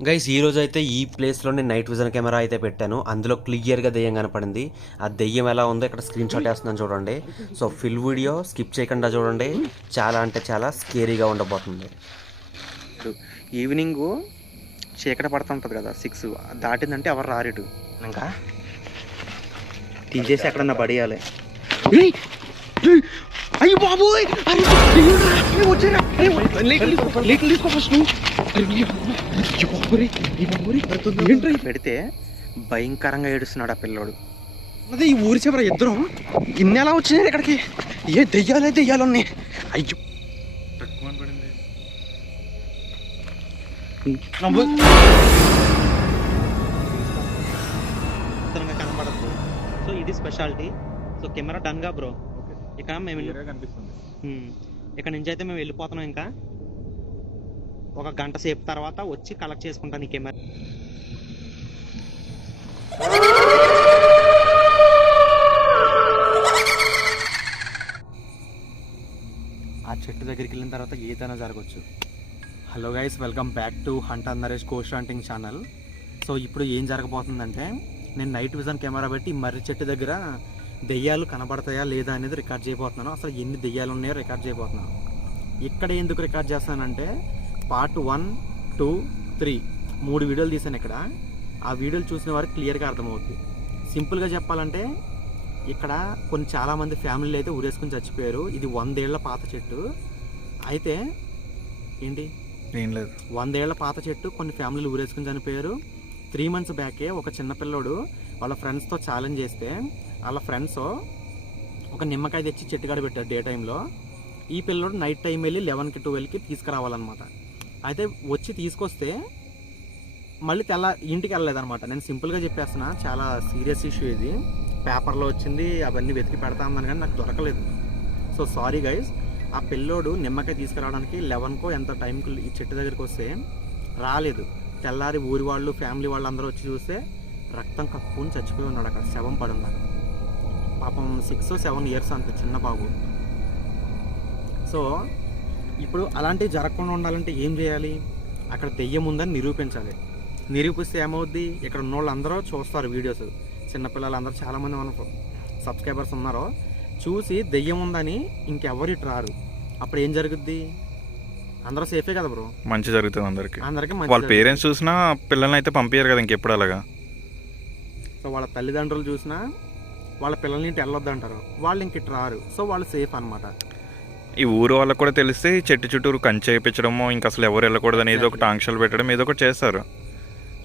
Guys ఈ రోజు అయితే ఈ ప్లేస్లో నేను నైట్ విజన్ కెమెరా అయితే పెట్టాను. అందులో క్లియర్గా దెయ్యం కనపడింది. ఆ దెయ్యం ఎలా ఉందో ఇక్కడ స్క్రీన్ షాట్ వేస్తున్నాను చూడండి. సో ఫుల్ వీడియో స్కిప్ చేయకుండా చూడండి. చాలా అంటే చాలా స్కేరీగా ఉండబోతుంది. ఈవినింగ్ చీకటి పడుతుంటుంది కదా, 6 దాటిందంటే ఎవరు రారేటు. ఇంకా తీసేసి ఎక్కడన్నా పడేయాలి. అయ్యి బాబోయ్, పెడితే భయంకరంగా ఏడుస్తున్నాడు ఆ పిల్లోడు. అదే ఈ ఊరి చివర ఇద్దరం ఇన్ని ఎలా వచ్చినాయి ఇక్కడికి? ఏ దెయ్యాలు ఉన్నాయి. అయ్యో కనపడదు. సో ఇది స్పెషాలిటీ. సో కెమెరా డన్గా బ్రో. ఇక మేము ఇక్కడ నుంచి అయితే మేము వెళ్ళిపోతున్నాం. ఇంకా ఒక గంట సేపు తర్వాత వచ్చి కలెక్ట్ చేసుకుంటాను ఈ కెమెరా. ఆ చెట్టు దగ్గరికి వెళ్ళిన తర్వాత ఏదైనా జరగవచ్చు. Hello guys, welcome back to Hunter Naresh Coast hunting channel. So ఇప్పుడు ఏం జరగబోతుందంటే, నేను నైట్ విజన్ కెమెరా పెట్టి మర్రి చెట్టు దగ్గర దెయ్యాలు కనబడతాయా లేదా అనేది రికార్డ్ చేయబోతున్నాను. అసలు ఎన్ని దెయ్యాలు ఉన్నాయో రికార్డ్ చేయబోతున్నాను. ఇక్కడ ఎందుకు రికార్డ్ చేస్తానంటే, పార్ట్ 1, 2, 3 3 వీడియోలు తీసాను ఇక్కడ. ఆ వీడియోలు చూసిన వారికి క్లియర్గా అర్థమవుతుంది. సింపుల్గా చెప్పాలంటే, ఇక్కడ చాలామంది ఫ్యామిలీలు అయితే ఊరేసుకుని చచ్చిపోయారు. ఇది 100 ఏళ్ల పాత చెట్టు. అయితే ఏంటి, ఏం లేదు, 100 ఏళ్ల పాత చెట్టు, కొన్ని ఫ్యామిలీలు ఊరేసుకుని చనిపోయారు. 3 మంత్స్ బ్యాకే ఒక చిన్నపిల్లోడు వాళ్ళ ఫ్రెండ్స్తో ఛాలెంజ్ చేస్తే, వాళ్ళ ఫ్రెండ్స్ ఒక నిమ్మకాయ తెచ్చి చెట్టుగాడ పెట్టారు డే టైంలో. ఈ పిల్లోడు నైట్ టైం వెళ్ళి 11కి 12కి తీసుకురావాలన్నమాట. అయితే వచ్చి తీసుకొస్తే మళ్ళీ ఇంటికి వెళ్ళలేదన్నమాట. నేను సింపుల్గా చెప్పేస్తున్నా, చాలా సీరియస్ ఇష్యూ ఇది. పేపర్లో వచ్చింది, అవన్నీ వెతికి పెడతామని కానీ నాకు దొరకలేదు. So sorry guys. ఆ పిల్లోడు నిమ్మకాయ తీసుకురావడానికి 11కో ఎంత టైంకి ఈ చెట్టు దగ్గరికి వస్తే రాలేదు. తెల్లారి ఊరి వాళ్ళు, ఫ్యామిలీ వాళ్ళు అందరూ వచ్చి చూస్తే రక్తం కక్కుని చచ్చిపోయి ఉన్నాడు. అక్కడ శవం పడి ఉన్నాడు. పాపం 6-7 ఇయర్స్ అంత చిన్న బాబు. సో ఇప్పుడు అలాంటివి జరగకుండా ఉండాలంటే ఏం చేయాలి? అక్కడ దెయ్యం ఉందని నిరూపించాలి. నిరూపిస్తే ఏమవుద్ది, ఇక్కడ ఉన్న వాళ్ళు అందరూ చూస్తారు వీడియోస్. చిన్నపిల్లలు అందరూ చాలామంది మన సబ్స్క్రైబర్స్ ఉన్నారో చూసి దెయ్యం ఉందని ఇంకెవరు ఇటు రారు. అప్పుడు ఏం జరుగుద్ది? అందరూ సేఫే కదా బ్రో, మంచి జరుగుతుంది అందరికి. మంచి. వాళ్ళ పేరెంట్స్ చూసినా పిల్లల్ని అయితే పంపించారు కదా ఇంకెప్పుడు అలాగా. సో వాళ్ళ తల్లిదండ్రులు చూసినా వాళ్ళ పిల్లల్ని ఇంటి వెళ్ళొద్దు అంటారు, వాళ్ళు ఇంక ఇటు రారు. సో వాళ్ళు సేఫ్ అనమాట. ఈ ఊరు వాళ్ళకి కూడా తెలిస్తే చెట్టు చుట్టూరు కంచె వేయించడము, ఇంకా అసలు ఎవరు వెళ్ళకూడదని ఏదో ఒకటి ఆంక్షలు పెట్టడం, ఏదో ఒకటి చేస్తారు.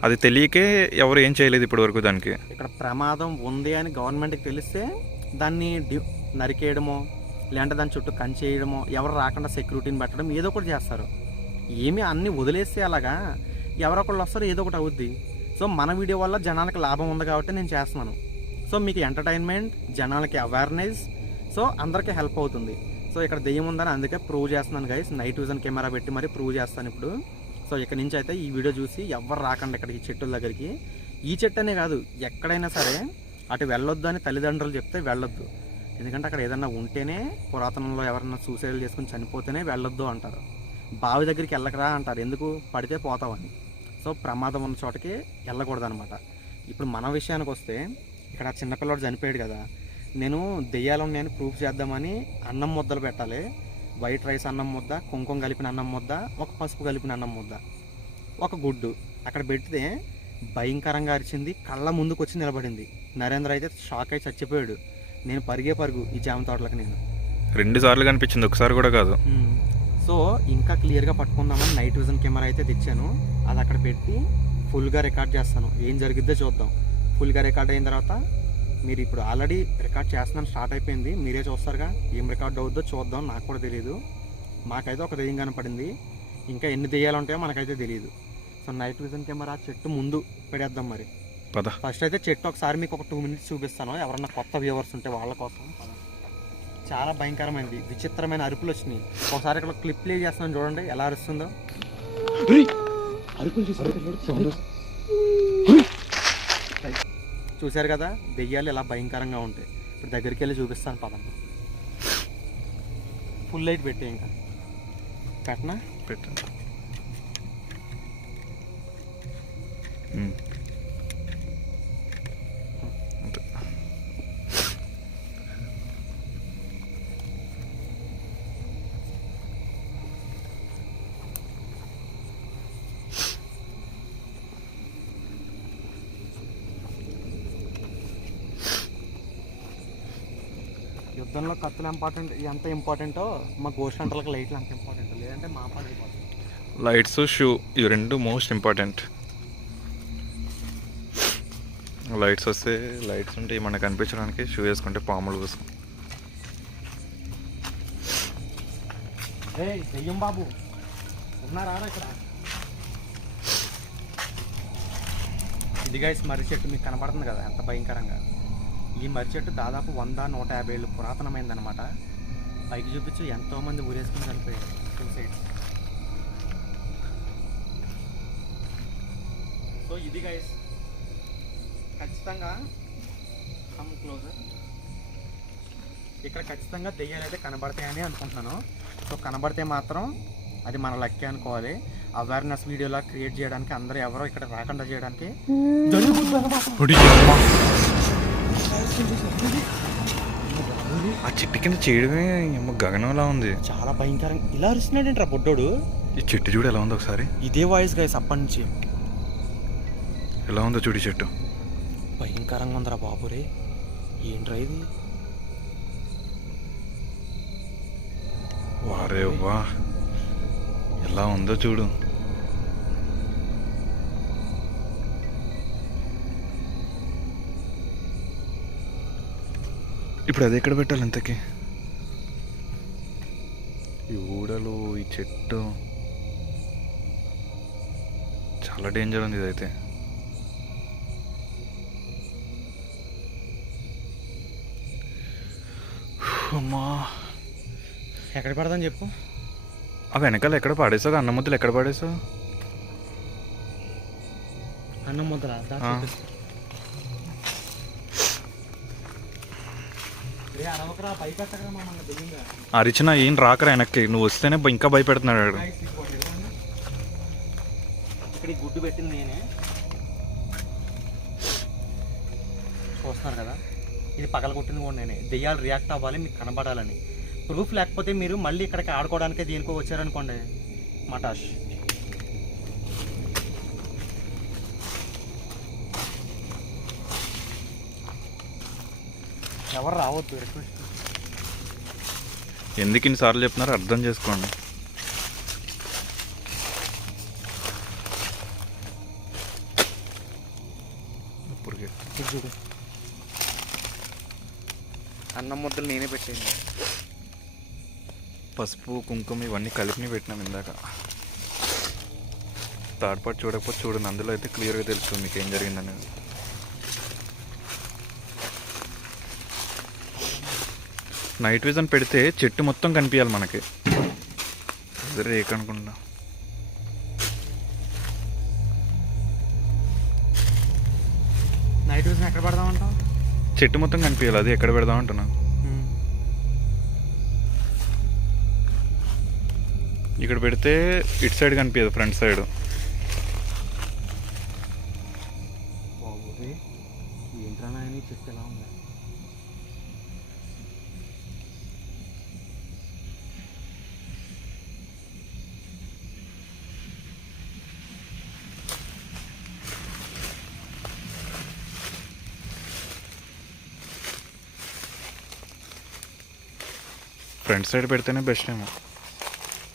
అది తెలియకే ఎవరు ఏం చేయలేదు ఇప్పటి వరకు. దానికి ఇక్కడ ప్రమాదం ఉంది అని గవర్నమెంట్కి తెలిస్తే దాన్ని నరికేయడమో, లేదంటే దాని చుట్టూ కంచె వేయడమో, ఎవరు రాకుండా సెక్యూరిటీని పెట్టడం, ఏదో ఒకటి చేస్తారు. ఏమీ అన్నీ వదిలేస్తే అలాగా ఎవరొకళ్ళు వస్తారు, ఏదో ఒకటి అవుద్ది. సో మన వీడియో వల్ల జనాలకు లాభం ఉంది కాబట్టి నేను చేస్తున్నాను. సో మీకు ఎంటర్టైన్మెంట్, జనాలకి అవేర్నెస్, సో అందరికీ హెల్ప్ అవుతుంది. సో ఇక్కడ దెయ్యం ఉందని అందుకే ప్రూవ్ చేస్తున్నాను గైస్. నైట్ విజన్ కెమెరా పెట్టి మరి ప్రూవ్ చేస్తాను ఇప్పుడు. సో ఇక్కడ నుంచి అయితే ఈ వీడియో చూసి ఎవరు రాకండి ఇక్కడికి, చెట్టుల దగ్గరికి. ఈ చెట్టు అనే కాదు, ఎక్కడైనా సరే అటు వెళ్ళొద్దు అని తల్లిదండ్రులు చెప్తే వెళ్ళొద్దు. ఎందుకంటే అక్కడ ఏదన్నా ఉంటేనే, పురాతనంలో ఎవరన్నా సూసైడ్ చేసుకుని చనిపోతేనే వెళ్ళొద్దు అంటారు. బావి దగ్గరికి వెళ్ళకరా అంటారు, ఎందుకు? పడితే పోతావని. సో ప్రమాదం ఉన్న చోటకి వెళ్ళకూడదు అనమాట. ఇప్పుడు మన విషయానికి వస్తే, ఇక్కడ చిన్నపిల్లవాడు చనిపోయాడు కదా, నేను దెయ్యాలు ఉన్నాయని ప్రూఫ్ చేద్దామని అన్నం ముద్దలు పెట్టాలి. వైట్ రైస్ అన్నం ముద్ద, కుంకుమ కలిపిన అన్నం ముద్ద, ఒక పసుపు కలిపిన అన్నం ముద్ద, ఒక గుడ్డు అక్కడ పెడితే భయంకరంగా అరిచింది. కళ్ళ ముందుకు వచ్చి నిలబడింది. నరేంద్ర అయితే షాక్ అయి చచ్చిపోయాడు. నేను పరుగు ఈ జామ తోటలకు నేను 2 సార్లు కనిపించింది, ఒకసారి కూడా కాదు. సో ఇంకా క్లియర్గా పట్టుకుందామని నైట్ విజన్ కెమెరా అయితే తెచ్చాను. అది అక్కడ పెట్టి ఫుల్గా రికార్డ్ చేస్తాను. ఏం జరిగిద్దో చూద్దాం. ఫుల్గా రికార్డ్ అయిన తర్వాత మీరు ఇప్పుడు ఆల్రెడీ రికార్డ్ చేస్తున్నాను, స్టార్ట్ అయిపోయింది, మీరే చూస్తారుగా. ఏం రికార్డ్ అవుద్దో చూద్దాం. నాకు కూడా తెలియదు. మాకైతే ఒక దెయ్యం కనపడింది, ఇంకా ఎన్ని దెయ్యాలు ఉంటాయో మనకైతే తెలియదు. సో నైట్ విజన్ కెమెరా చెట్టు ముందు పెడేద్దాం మరి. ఫస్ట్ అయితే చెట్టు ఒకసారి మీకు ఒక 2 మినిట్స్ చూపిస్తాను, ఎవరన్నా కొత్త వ్యూవర్స్ ఉంటే వాళ్ళ కోసం. చాలా భయంకరమైనది, విచిత్రమైన అరుపులు వచ్చినాయి. ఒకసారి ఇక్కడ క్లిప్ ప్లే చేస్తున్నాను చూడండి ఎలా అరుస్తుందో. చూశారు కదా, దెయ్యాలు ఎలా భయంకరంగా ఉంటాయి. ఇప్పుడు దగ్గరికి వెళ్ళి చూపిస్తాను పదండి. ఫుల్ లైట్ పెట్టే, ఇంకా పెట్టనా? పెట్టు. యుద్ధంలో కత్తులు ఎంత ఇంపార్టెంటో మా గోస్ట్ హంటర్లకు లైట్లు అంత ఇంపార్టెంట్, లేదంటే మా పని అయిపోతుంది. లైట్స్ షూ ఇవి రెండు మోస్ట్ ఇంపార్టెంట్. లైట్స్ వస్తే లైట్స్ ఉంటే మనకు కనిపించడానికి, షూ వేసుకుంటే పాములు కోసం. దెయ్యం బాబు ఉన్నారా ఇక్కడ? ఇది గైస్ మర్రి చెట్టు మీకు కనపడుతుంది కదా ఎంత భయంకరంగా. ఈ మర్రి చెట్టు దాదాపు 100-150 ఏళ్ళు పురాతనమైందనమాట. పైకి చూపించు ఎంతోమంది ఊరేసుకుని చనిపోయారు టూ సైడ్స్. సో ఇది గైస్ ఖచ్చితంగా కమ్ క్లోజర్. ఇక్కడ ఖచ్చితంగా దెయ్యాలు అయితే కనబడతాయని అనుకుంటున్నాను. సో కనబడితే మాత్రం అది మన లక్కీ అనుకోవాలి. అవేర్నెస్ వీడియోలా క్రియేట్ చేయడానికి అందరూ ఎవరో ఇక్కడ రాకుండా చేయడానికి ఆ చెట్టు కింద చేయడమే గగనంలా ఉంది. చాలా భయంకరంగా ఇలా అరుస్తున్నాడేంట్రా బొడ్డోడు. ఈ చెట్టు చూడు ఎలా ఉందో ఒకసారి. ఇదే వాయిస్ గైస్ అప్పటి నుంచి. ఎలా ఉందో చూడు చెట్టు. భయంకరంగా ఉందిరా బాబురే. ఏంట్రా ఇది? వారే వా ఎలా ఉందో చూడు. ఇప్పుడు అది ఎక్కడ పెట్టాలి ఇంతకీ? ఈ ఊడలు, ఈ చెట్టు చాలా డేంజర్ ఉంది ఇదైతే. అమ్మా ఎక్కడ పడదని చెప్పు. ఆ వెనకాల ఎక్కడ పాడేసావు? అన్నం ముద్దలు ఎక్కడ పాడేసావు? అన్నం ముద్దలా? అరిచిన ఏం రాకరా వెనక్కి. నువ్వు వస్తేనే ఇంకా భయపెడుతున్నాడు. ఇక్కడ గుడ్డు పెట్టింది నేనే, చూస్తున్నారు కదా. ఇది పగల కొట్టింది కూడా నేనే. దెయ్యాలు రియాక్ట్ అవ్వాలి, మీకు కనబడాలని. ప్రూఫ్ లేకపోతే మీరు మళ్ళీ ఇక్కడికి ఆడుకోవడానికే దేనికో వచ్చారనుకోండి మటాష్. ఎవరు రావద్దు, రిక్వెస్ట్. ఎందుకు ఇన్నిసార్లు చెప్తున్నారో అర్థం చేసుకోండి. చూడు అన్నం ముద్దలు నేనే పెట్టాను. పసుపు కుంకుమ ఇవన్నీ కలిపి పెట్టినాం ఇందాక. థర్డ్ పార్ట్ చూడకపోతే చూడండి, అందులో అయితే క్లియర్గా తెలుస్తుంది మీకు ఏం జరిగిందనేది. నైట్ విజన్ పెడితే చెట్టు మొత్తం కనిపించాలి మనకి. రేక్ అనుకుంటా. నైట్ విజన్ ఎక్కడ పెడదామంటావు? చెట్టు మొత్తం కనిపించాలి, అది ఎక్కడ పెడదామంటున్నా. ఇక్కడ పెడితే ఇటు సైడ్ కనిపించదు, ఫ్రంట్ సైడ్. ఏంట్రా నాయన చెట్టు ఎలా ఉంది? ఫ్రంట్ సైడ్ పెడితేనే బెస్ట్ ఏమో,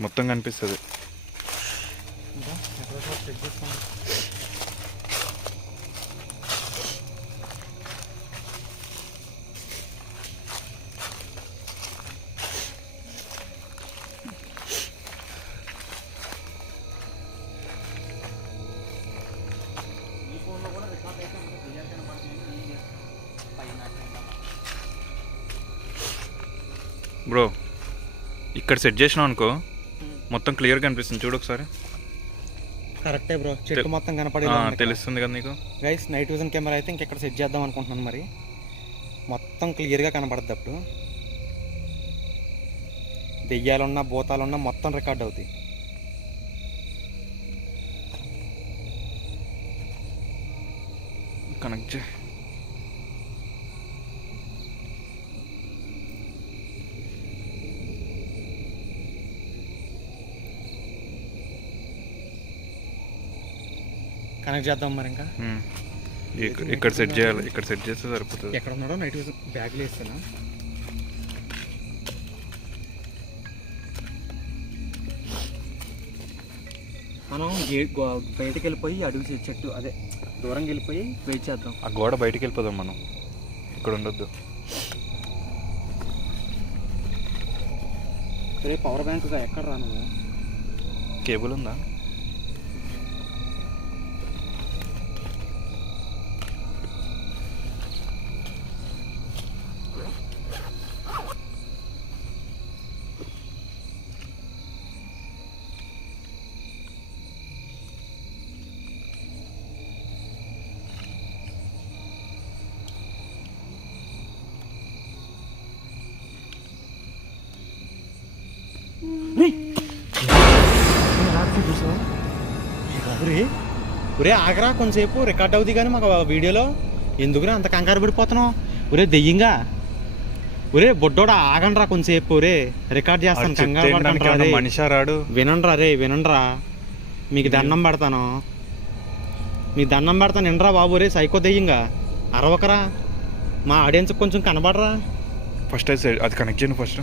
మొత్తం కనిపిస్తుంది. బ్రో ఇక్కడ సెట్ చేసినావు అనుకో, మొత్తం క్లియర్ కనిపిస్తుంది. చూడు ఒకసారి. కరెక్టే బ్రో, చెట్టు మొత్తం కనపడి తెలుస్తుంది కదా నీకు. గైస్ నైట్ విజన్ కెమెరా అయితే ఇంకెక్కడ సెట్ చేద్దాం అనుకుంటున్నాను. మరి మొత్తం క్లియర్గా కనపడద్దు. అప్పుడు దెయ్యాలున్నా భూతాలున్నా మొత్తం రికార్డ్ అవుతాయి. కనెక్ట్ చేయి. కనెక్ట్ చేద్దాం మరి. ఇంకా ఇక్కడ సెట్ చేయాలి, ఇక్కడ సెట్ చేస్తే సరిపోతుంది. ఎక్కడ ఉన్నాడో నైట్ విజన్ బ్యాగ్లో వేస్తాను. మనం బయటకు వెళ్ళిపోయి అడుగు చెట్టు అదే దూరంగా వెళ్ళిపోయి వెయిట్ చేద్దాం. ఆ గోడ బయటికి వెళ్ళిపోదాం మనం, ఇక్కడ ఉండొద్దు. రేపు పవర్ బ్యాంక్ ఎక్కడ రా నువ్వు? కేబుల్ ఉందా? ఒరే ఆగరా కొంతసేపు రికార్డ్ అవుతుంది కానీ మాకు వీడియోలో ఎందుకురా అంత కంగారు పడిపోతున్నావు? ఒరే దెయ్యంగా, ఒరే బొడ్డోడా ఆగండ్రా కొంతసేపు, ఒరే రికార్డ్ చేస్తాను కంగారు పడతాను. మనిషి రాడు, వినండ్రా రే వినండ్రా, మీకు దండం పెడతాను, మీకు దండం పెడతాను వినరా బాబు. రే సైకో దెయ్యంగా అరవకరా, మా ఆడియన్స్ కొంచెం కనబడరా. ఫస్ట్ అది కనెక్ట్ చేయండి ఫస్ట్.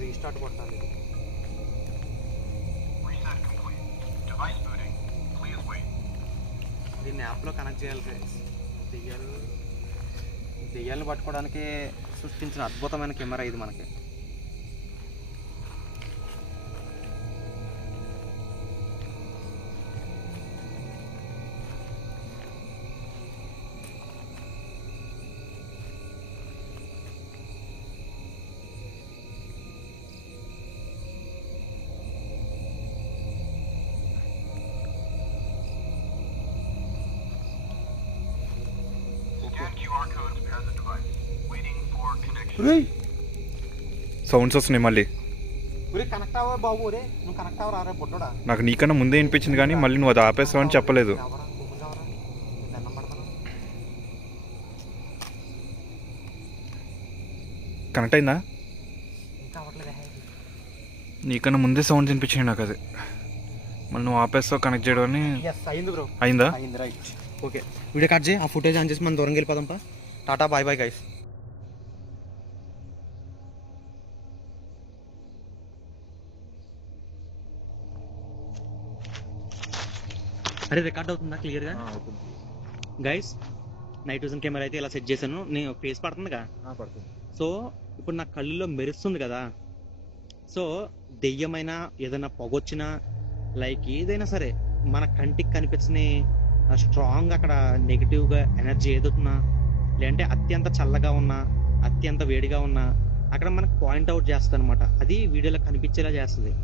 రీస్టార్ట్ కొట్టాలి. దీన్ని యాప్లో కనెక్ట్ చేయాలి. దెయ్యాలను పట్టుకోవడానికి సృష్టించిన అద్భుతమైన కెమెరా ఇది మనకి. సౌండ్స్ వస్తున్నాయి మళ్ళీ. కనెక్ట్ అవ్వ బాబు, రే నువ్వు కనెక్ట్ అవ్వరా రే బొడ్డోడా. నాకు నీకన్నా ముందే వినిపించింది కానీ మళ్ళీ నువ్వు అది ఆపేస్తావు అని చెప్పలేదు. కనెక్ట్ అయిందా? నీకన్నా ముందే సౌండ్స్ వినిపించింది నాకు, అది మళ్ళీ నువ్వు ఆపేస్తావు కనెక్ట్ చేయడం అని. అయిందా? Right, okay. వీడియో కట్ చేయి, ఆ ఫుటేజ్ ఆన్ చేసి మనం దూరం వెళ్ళిపోదాంపా. Tata bye bye guys. అరే రికార్డ్ అవుతుందా క్లియర్గా? గైస్ నైట్ విజన్ కెమెరా అయితే ఇలా సెట్ చేశాను. నేను ఫేస్ పడుతుందిగా, సో ఇప్పుడు నా కళ్ళులో మెరుస్తుంది కదా. సో దెయ్యమైన ఏదైనా పొగొచ్చినా లైక్ ఏదైనా సరే మన కంటికి కనిపించిన స్ట్రాంగ్ అక్కడ నెగిటివ్గా ఎనర్జీ ఏదవుతున్నా, లేదంటే అత్యంత చల్లగా ఉన్నా అత్యంత వేడిగా ఉన్నా అక్కడ మనకు పాయింట్అవుట్ చేస్తుంది అనమాట. అది వీడియోలో కనిపించేలా చేస్తుంది.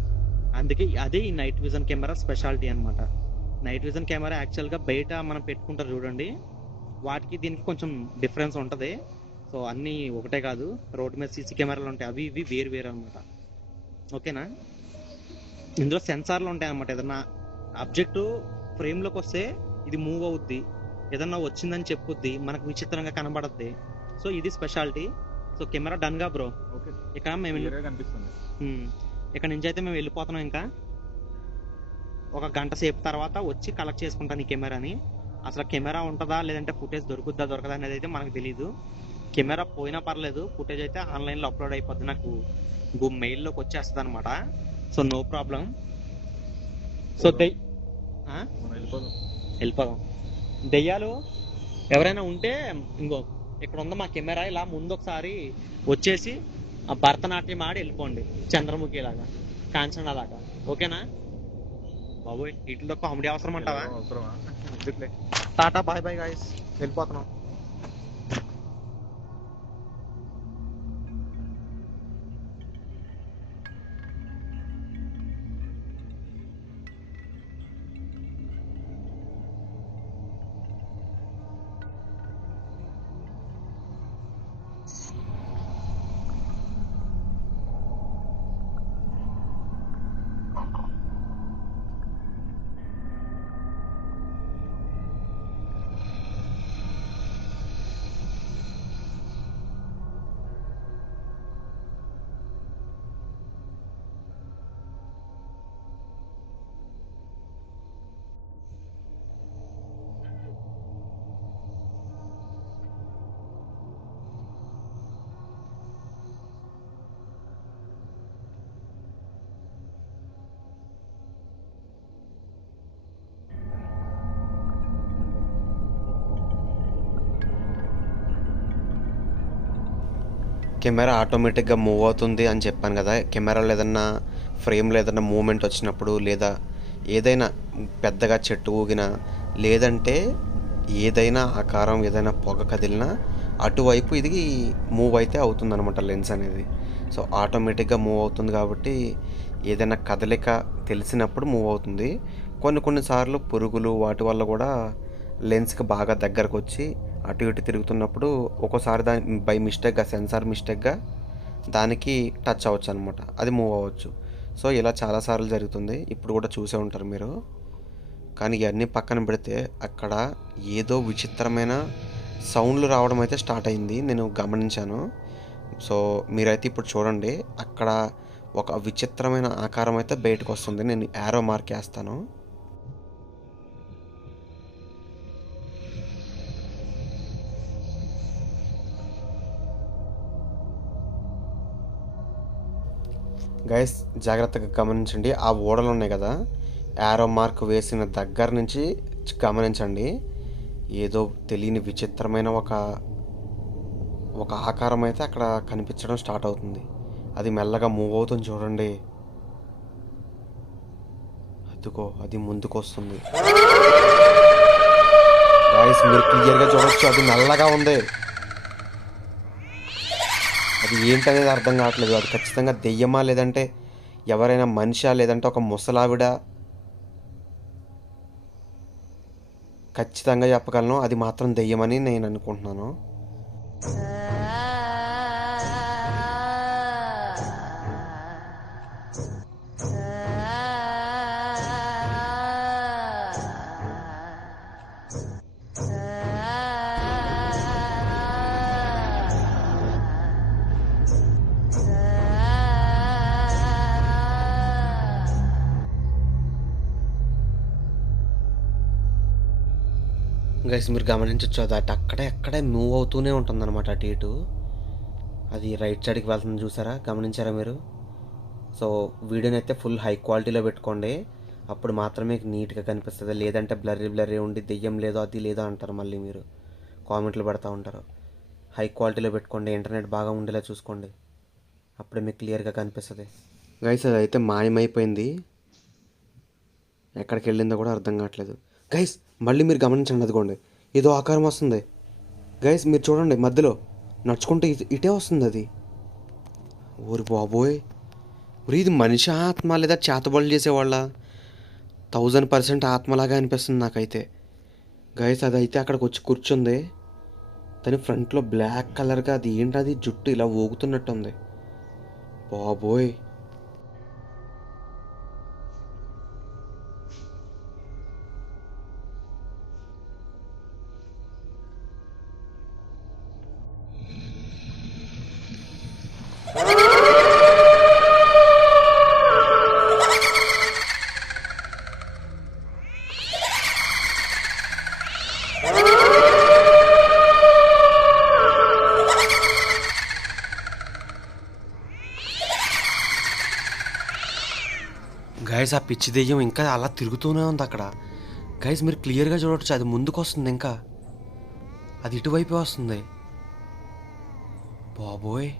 అందుకే అదే ఈ నైట్ విజన్ కెమెరా స్పెషాలిటీ అనమాట. నైట్ విజన్ కెమెరా యాక్చువల్గా బయట మనం పెట్టుకుంటారు చూడండి, వాటికి దీనికి కొంచెం డిఫరెన్స్ ఉంటుంది. సో అన్నీ ఒకటే కాదు, రోడ్ మీద సీసీ కెమెరాలు ఉంటాయి, అవి ఇవి వేరు వేరు అనమాట. ఓకేనా? ఇందులో సెన్సార్లు ఉంటాయి అన్నమాట. ఏదన్నా ఆబ్జెక్ట్ ఫ్రేమ్లోకి వస్తే ఇది మూవ్ అవుద్ది, ఏదన్నా వచ్చిందని చెప్పుద్ది, మనకు విచిత్రంగా కనబడద్ది. సో ఇది స్పెషాలిటీ. సో కెమెరా డన్గా బ్రో. ఇక మేము ఇక్కడ నుంచి అయితే మేము వెళ్ళిపోతున్నాం. ఇంకా ఒక గంట సేపు తర్వాత వచ్చి కలెక్ట్ చేసుకుంటాను ఈ కెమెరాని. అసలు కెమెరా ఉంటుందా లేదంటే ఫుటేజ్ దొరుకుద్దా దొరకదా అనేది అయితే మనకు తెలీదు. కెమెరా పోయినా పర్లేదు, ఫుటేజ్ అయితే ఆన్లైన్లో అప్లోడ్ అయిపోద్ది, నాకు మెయిల్లోకి వచ్చేస్తుంది అనమాట. So no problem. సో వెళ్ళిపోదాం. దెయ్యాలు ఎవరైనా ఉంటే ఇంకో ఇక్కడ ఉందా మా కెమెరా, ఇలా ముందు ఒకసారి వచ్చేసి ఆ భరతనాట్యం ఆడి వెళ్ళిపోండి, చంద్రముఖి లాగా, కాంచన లాగా. ఓకేనా బాబోయ్? వీటిలో కామెడీ అవసరం అంటావా? టాటా బాయ్ బాయ్ గాయస్, వెళ్ళిపోతున్నాం. కెమెరా ఆటోమేటిక్గా మూవ్ అవుతుంది అని చెప్పాను కదా. కెమెరాలో ఏదన్నా ఫ్రేమ్లో ఏదైనా మూమెంట్ వచ్చినప్పుడు, లేదా ఏదైనా పెద్దగా చెట్టు ఊగినా, లేదంటే ఏదైనా ఆకారం, ఏదైనా పొగ కదిలినా అటువైపు ఇది మూవ్ అయితే అవుతుంది అనమాట లెన్స్ అనేది. సో ఆటోమేటిక్గా మూవ్ అవుతుంది కాబట్టి ఏదైనా కదలిక తెలిసినప్పుడు మూవ్ అవుతుంది. కొన్నిసార్లు పురుగులు వాటి వల్ల కూడా లెన్స్కి బాగా దగ్గరకు వచ్చి అటు ఇటు తిరుగుతున్నప్పుడు ఒక్కోసారి దాని బై మిస్టేక్గా, సెన్సార్ మిస్టేక్గా దానికి టచ్ అవ్వచ్చు అనమాట, అది మూవ్ అవ్వచ్చు. సో ఇలా చాలాసార్లు జరుగుతుంది, ఇప్పుడు కూడా చూసే ఉంటారు మీరు. కానీ ఇవన్నీ పక్కన పెడితే అక్కడ ఏదో విచిత్రమైన సౌండ్లు రావడం అయితే స్టార్ట్ అయింది, నేను గమనించాను. సో మీరైతే ఇప్పుడు చూడండి, అక్కడ ఒక విచిత్రమైన ఆకారం అయితే బయటకు వస్తుంది. నేను యారో మార్క్ వేస్తాను. గైస్ జాగ్రత్తగా గమనించండి, ఆ ఓడలు ఉన్నాయి కదా, యారో మార్క్ వేసిన దగ్గర నుంచి గమనించండి. ఏదో తెలియని విచిత్రమైన ఒక ఆకారం అయితే అక్కడ కనిపించడం స్టార్ట్ అవుతుంది. అది మెల్లగా మూవ్ అవుతుంది చూడండి. అదిగో అది ముందుకు వస్తుంది గైస్, మీరు క్లియర్గా చూడొచ్చు. అది నల్లగా ఉంది, అది ఏంటనేది అర్థం కావట్లేదు. అది ఖచ్చితంగా దెయ్యమా, లేదంటే ఎవరైనా మనిషా, లేదంటే ఒక ముసలావిడ, ఖచ్చితంగా చెప్పగలను అది మాత్రం దెయ్యమని నేను అనుకుంటున్నాను. గైస్ మీరు గమనించవచ్చు, అది అక్కడే మూవ్ అవుతూనే ఉంటుంది అనమాట, అటు ఇటు. అది రైట్ సైడ్కి వెళ్తుంది చూసారా, గమనించారా మీరు? సో వీడియోని అయితే ఫుల్ హై క్వాలిటీలో పెట్టుకోండి, అప్పుడు మాత్రమే మీకు నీట్గా కనిపిస్తుంది. లేదంటే బ్లర్రీ ఉండి దెయ్యం లేదో అది లేదో అంటారు, మళ్ళీ మీరు కామెంట్లు పెడతా ఉంటారు. హై క్వాలిటీలో పెట్టుకోండి, ఇంటర్నెట్ బాగా ఉండేలా చూసుకోండి, అప్పుడే మీకు క్లియర్గా కనిపిస్తుంది. గైస్ అది అయితే మాయమైపోయింది, ఎక్కడికి వెళ్ళిందో కూడా అర్థం కావట్లేదు. గైస్ మళ్ళీ మీరు గమనించండి, అదిగోండి ఏదో ఆకారం వస్తుంది. గైస్ మీరు చూడండి, మధ్యలో నడుచుకుంటే ఇటే వస్తుంది అది. ఓరి బాబోయ్, ఇది మనిషి ఆత్మ లేదా చేతబడులు చేసేవాళ్ళ? 1000% ఆత్మలాగా అనిపిస్తుంది నాకైతే. గైస్ అదైతే అక్కడికి వచ్చి కూర్చుంది, దాని ఫ్రంట్లో బ్లాక్ కలర్గా అది ఏంటది జుట్టు ఇలా ఊగుతున్నట్టుంది. బాబోయ్, గైస్ ఆ పిచ్చి దెయ్యం ఇంకా అలా తిరుగుతూనే ఉంది అక్కడ. గైస్ మీరు క్లియర్గా చూడవచ్చు, అది ముందుకు వస్తుంది, ఇంకా అది ఇటువైపే వస్తుంది. బాబోయ్,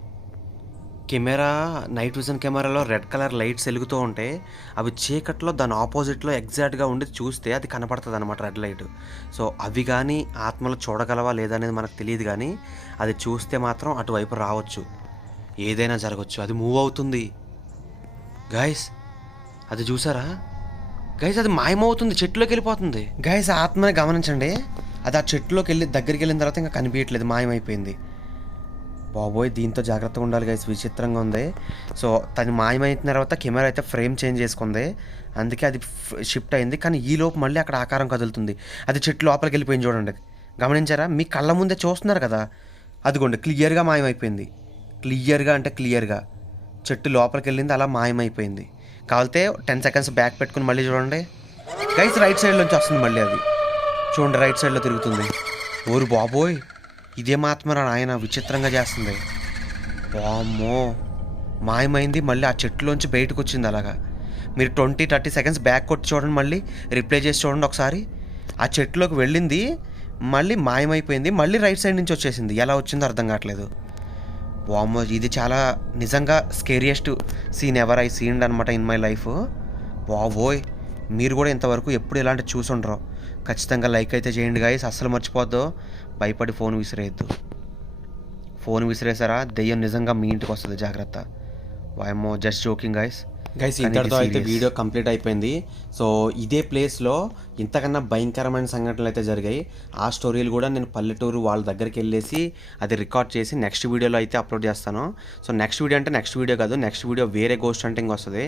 కెమెరా నైట్ విజన్ కెమెరాలో రెడ్ కలర్ లైట్స్ వెలుగుతూ ఉంటే అవి చీకట్లో దాని ఆపోజిట్లో ఎగ్జాక్ట్గా ఉండి చూస్తే అది కనపడుతుంది అనమాట, రెడ్ లైట్. సో అవి కానీ ఆత్మలు చూడగలవా లేదా అనేది మనకు తెలియదు, కానీ అది చూస్తే మాత్రం అటువైపు రావచ్చు, ఏదైనా జరగచ్చు. అది మూవ్ అవుతుంది గైస్, అది చూసారా గైస్, అది మాయమవుతుంది, చెట్టులోకి వెళ్ళిపోతుంది. గైస్ ఆత్మని గమనించండి, అది ఆ చెట్టులోకి దగ్గరికి వెళ్ళిన తర్వాత ఇంకా కనిపించట్లేదు, మాయమైపోయింది. బాబోయ్, దీంతో జాగ్రత్తగా ఉండాలి గైస్, విచిత్రంగా ఉంది. సో తను మాయమైన తర్వాత కెమెరా అయితే ఫ్రేమ్ చేంజ్ చేసుకుంది, అందుకే అది షిఫ్ట్ అయింది. కానీ ఈలోపు మళ్ళీ అక్కడ ఆకారం కదులుతుంది, అది చెట్టు లోపలికి వెళ్ళిపోయింది చూడండి. గమనించారా? మీ కళ్ళ ముందే చూస్తున్నారు కదా, అదిగోండి క్లియర్గా మాయమైపోయింది. క్లియర్గా అంటే క్లియర్గా చెట్టు లోపలికి వెళ్ళింది, అలా మాయమైపోయింది. కావాలితే 10 seconds బ్యాక్ పెట్టుకుని మళ్ళీ చూడండి గైస్, రైట్ సైడ్లోంచి వస్తుంది మళ్ళీ, అది చూడండి రైట్ సైడ్లో తిరుగుతుంది. ఓరు బాబోయ్, ఇదేం ఆత్మరా ఆయన, విచిత్రంగా చేస్తుంది. వామ్మో, మాయమైంది, మళ్ళీ ఆ చెట్టులోంచి బయటకు వచ్చింది. అలాగా మీరు 20-30 seconds బ్యాక్ కొట్టి చూడండి, మళ్ళీ రిప్లై చేసి చూడండి ఒకసారి. ఆ చెట్టులోకి వెళ్ళింది, మళ్ళీ మాయమైపోయింది, మళ్ళీ రైట్ సైడ్ నుంచి వచ్చేసింది. ఎలా వచ్చిందో అర్థం కావట్లేదు. వామ్మో ఇది చాలా నిజంగా scariest scene ever I seen అనమాట ఇన్ మై లైఫ్. బాబోయ్, మీరు కూడా ఇంతవరకు ఎప్పుడు ఇలాంటి చూసుండ్రో. ఖచ్చితంగా లైక్ అయితే చేయండి గాయస్, అస్సలు మర్చిపోద్దు. భయపడి ఫోన్ విసిరేయద్దు. ఫోన్ విసిరేసారా దెయ్యం నిజంగా మీ ఇంటికి వస్తుంది, జాగ్రత్త. వాయమ్మో, జస్ట్ జోకింగ్ గైస్. గైస్ కానీ ఇది ఇంతటితో అయితే serious. వీడియో కంప్లీట్ అయిపోయింది. సో ఇదే ప్లేస్లో ఇంతకన్నా భయంకరమైన సంఘటనలు అయితే జరిగాయి. ఆ స్టోరీలు కూడా నేను పల్లెటూరు వాళ్ళ దగ్గరికి వెళ్ళేసి అది రికార్డ్ చేసి నెక్స్ట్ వీడియోలో అయితే అప్లోడ్ చేస్తాను. సో నెక్స్ట్ వీడియో అంటే నెక్స్ట్ వీడియో కాదు, నెక్స్ట్ వీడియో వేరే గోస్ట్ హంటింగ్ వస్తుంది.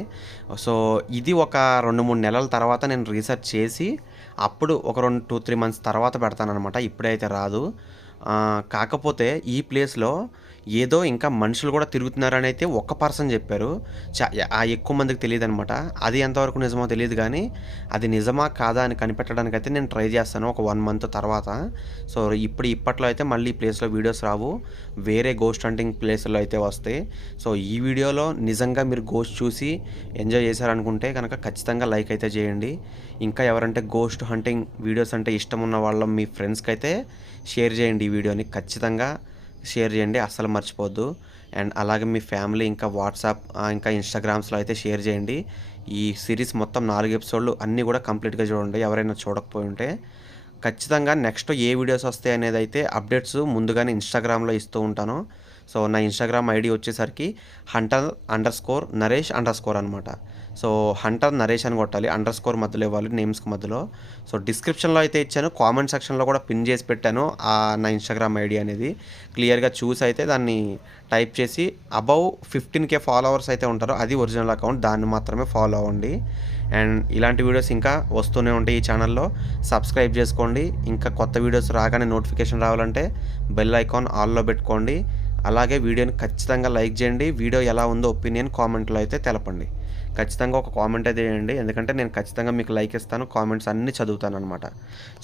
సో ఇది ఒక 2-3 నెలల తర్వాత నేను రీసెర్చ్ చేసి అప్పుడు ఒక 2-3 months తర్వాత పెడతానమాట. ఇప్పుడైతే రాదు. కాకపోతే ఈ ప్లేస్లో ఏదో ఇంకా మనుషులు కూడా తిరుగుతున్నారని అయితే ఒక్క పర్సన్ చెప్పారు. ఆ ఎక్కువ మందికి తెలియదు అనమాట. అది ఎంతవరకు నిజమో తెలియదు, కానీ అది నిజమా కాదా అని కనిపెట్టడానికి అయితే నేను ట్రై చేస్తాను ఒక 1 month తర్వాత. సో ఇప్పట్లో అయితే మళ్ళీ ఈ ప్లేస్లో వీడియోస్ రావు, వేరే గోస్ట్ హంటింగ్ ప్లేస్లో అయితే వస్తాయి. సో ఈ వీడియోలో నిజంగా మీరు గోస్ట్ చూసి ఎంజాయ్ చేశారనుకుంటే కనుక ఖచ్చితంగా లైక్ అయితే చేయండి. ఇంకా ఎవరంటే గోస్ట్ హంటింగ్ వీడియోస్ అంటే ఇష్టం ఉన్న వాళ్ళ మీ ఫ్రెండ్స్కి అయితే షేర్ చేయండి. ఈ వీడియోని ఖచ్చితంగా షేర్ చేయండి, అస్సలు మర్చిపోవద్దు. అండ్ అలాగే మీ ఫ్యామిలీ ఇంకా వాట్సాప్ ఇంకా ఇన్స్టాగ్రామ్స్లో అయితే షేర్ చేయండి. ఈ సిరీస్ మొత్తం 4 ఎపిసోడ్లు అన్నీ కూడా కంప్లీట్గా చూడండి, ఎవరైనా చూడకపోయి ఉంటే. ఖచ్చితంగా నెక్స్ట్ ఏ వీడియోస్ వస్తాయి అనేది అయితే అప్డేట్స్ ముందుగానే ఇన్స్టాగ్రామ్లో ఇస్తూ ఉంటాను. సో నా ఇన్స్టాగ్రామ్ ఐడి వచ్చేసరికి hunter_naresh_ అనమాట. సో హంటర్ నరేష్ అని కొట్టాలి, _ మధ్యలో ఇవ్వాలి, నేమ్స్కి మధ్యలో. సో డిస్క్రిప్షన్లో అయితే ఇచ్చాను, కామెంట్ సెక్షన్లో కూడా పిన్ చేసి పెట్టాను నా ఇన్స్టాగ్రామ్ ఐడి అనేది. క్లియర్గా చూసి అయితే దాన్ని టైప్ చేసి అబౌవ్ 15K ఫాలోవర్స్ అయితే ఉంటారో అది ఒరిజినల్ అకౌంట్, దాన్ని మాత్రమే ఫాలో అవ్వండి. అండ్ ఇలాంటి వీడియోస్ ఇంకా వస్తూనే ఉంటాయి ఈ ఛానల్లో. సబ్స్క్రైబ్ చేసుకోండి. ఇంకా కొత్త వీడియోస్ రాగానే నోటిఫికేషన్ రావాలంటే బెల్ ఐకాన్ ఆల్లో పెట్టుకోండి. అలాగే వీడియోని ఖచ్చితంగా లైక్ చేయండి. వీడియో ఎలా ఉందో ఒపీనియన్ కామెంట్లో అయితే తెలపండి. ఖచ్చితంగా ఒక కామెంట్ అయితే చేయండి, ఎందుకంటే నేను ఖచ్చితంగా మీకు లైక్ ఇస్తాను, కామెంట్స్ అన్నీ చదువుతాను అనమాట.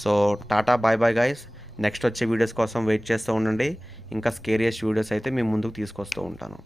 So tata, bye bye guys. Next వచ్చే వీడియోస్ కోసం వెయిట్ చేస్తూ ఉండండి. ఇంకా స్కేరియస్ వీడియోస్ అయితే మీ ముందుకు తీసుకొస్తూ ఉంటాను.